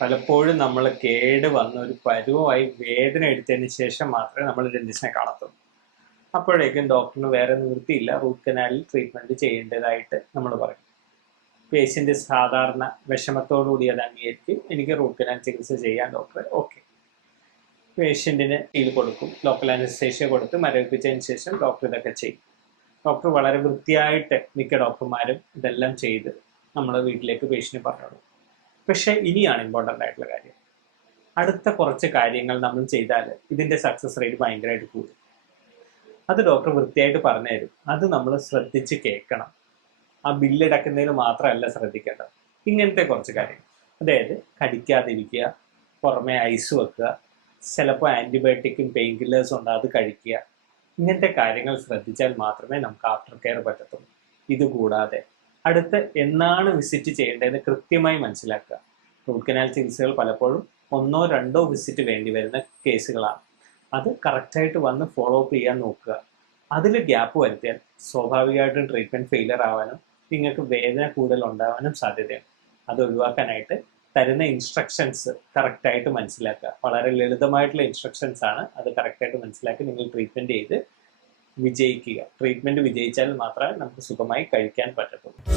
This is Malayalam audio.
പലപ്പോഴും നമ്മൾ കേട് വന്ന ഒരു പരുവമായി വേദന എടുത്തതിന് ശേഷം മാത്രമേ നമ്മൾ ഡെന്റിസ്റ്റിനെ കാണത്തുള്ളൂ. അപ്പോഴേക്കും ഡോക്ടറിന് വേറെ നിവൃത്തിയില്ല, റൂട്ട് കനാലിൽ ട്രീറ്റ്മെന്റ് ചെയ്യേണ്ടതായിട്ട് നമ്മൾ പറയും. പേഷ്യന്റ് സാധാരണ വിഷമത്തോടുകൂടി അത് അംഗീകരിക്കും, എനിക്ക് റൂട്ട് കനാൽ ചികിത്സ ചെയ്യാൻ ഡോക്ടർ ഓക്കെ. പേഷ്യന്റിന് ഇത് കൊടുക്കും, ലോക്കൽ അനസ്തേഷ്യ കൊടുത്ത് മരവിപ്പിച്ചതിന് ശേഷം ഡോക്ടർ ഇതൊക്കെ ചെയ്യും. ഡോക്ടർ വളരെ വൃത്തിയായിട്ട് മിക്ക ഡോക്ടർമാരും ഇതെല്ലാം ചെയ്ത് നമ്മുടെ വീട്ടിലേക്ക് പേഷ്യന്റ് പറഞ്ഞോളൂ. പക്ഷെ ഇനിയാണ് ഇമ്പോർട്ടൻ്റ് ആയിട്ടുള്ള കാര്യം, അടുത്ത കുറച്ച് കാര്യങ്ങൾ നമ്മൾ ചെയ്താൽ ഇതിന്റെ സക്സസ് റേറ്റ് ഭയങ്കരമായിട്ട് കൂടും. അത് ഡോക്ടർ വൃത്തിയായിട്ട് പറഞ്ഞു തരും, അത് നമ്മൾ ശ്രദ്ധിച്ച് കേൾക്കണം. ആ ബില്ലടക്കുന്നതിന് മാത്രമല്ല ശ്രദ്ധിക്കേണ്ടത്, ഇങ്ങനത്തെ കുറച്ച് കാര്യങ്ങൾ. അതായത് കടിക്കാതിരിക്കുക, പുറമെ ഐസ് വെക്കുക, ചിലപ്പോൾ ആൻറ്റിബയോട്ടിക്കും പെയിൻ കില്ലേഴ്സും ഉണ്ട്, അത് കഴിക്കുക. ഇങ്ങനത്തെ കാര്യങ്ങൾ ശ്രദ്ധിച്ചാൽ മാത്രമേ നമുക്ക് ആഫ്റ്റർ കെയർ പറ്റത്തുള്ളൂ. ഇതുകൂടാതെ അടുത്ത് എന്നാണ് വിസിറ്റ് ചെയ്യേണ്ടതെന്ന് കൃത്യമായി മനസ്സിലാക്കുക. റൂട്ട് കനാൽ ചികിത്സകൾ പലപ്പോഴും 1-2 വിസിറ്റ് വേണ്ടി വരുന്ന കേസുകളാണ്. അത് കറക്റ്റായിട്ട് വന്ന് ഫോളോ അപ്പ് ചെയ്യാൻ നോക്കുക. അതിൽ ഗ്യാപ്പ് വരുത്തിയാൽ സ്വാഭാവികമായിട്ടും ട്രീറ്റ്മെൻറ്റ് ഫെയിലിയർ ആവാനും നിങ്ങൾക്ക് വേദന കൂടുതൽ ഉണ്ടാവാനും സാധ്യതയാണ്. അത് ഒഴിവാക്കാനായിട്ട് തരുന്ന ഇൻസ്ട്രക്ഷൻസ് കറക്റ്റായിട്ട് മനസ്സിലാക്കുക. വളരെ ലളിതമായിട്ടുള്ള ഇൻസ്ട്രക്ഷൻസ് ആണ്, അത് കറക്റ്റായിട്ട് മനസ്സിലാക്കി നിങ്ങൾ ട്രീറ്റ്മെൻറ്റ് ചെയ്ത് വിജയിക്കുക. ട്രീറ്റ്മെൻറ്റ് വിജയിച്ചാൽ മാത്രമേ നമുക്ക് സുഖമായി കഴിക്കാൻ പറ്റത്തുള്ളൂ.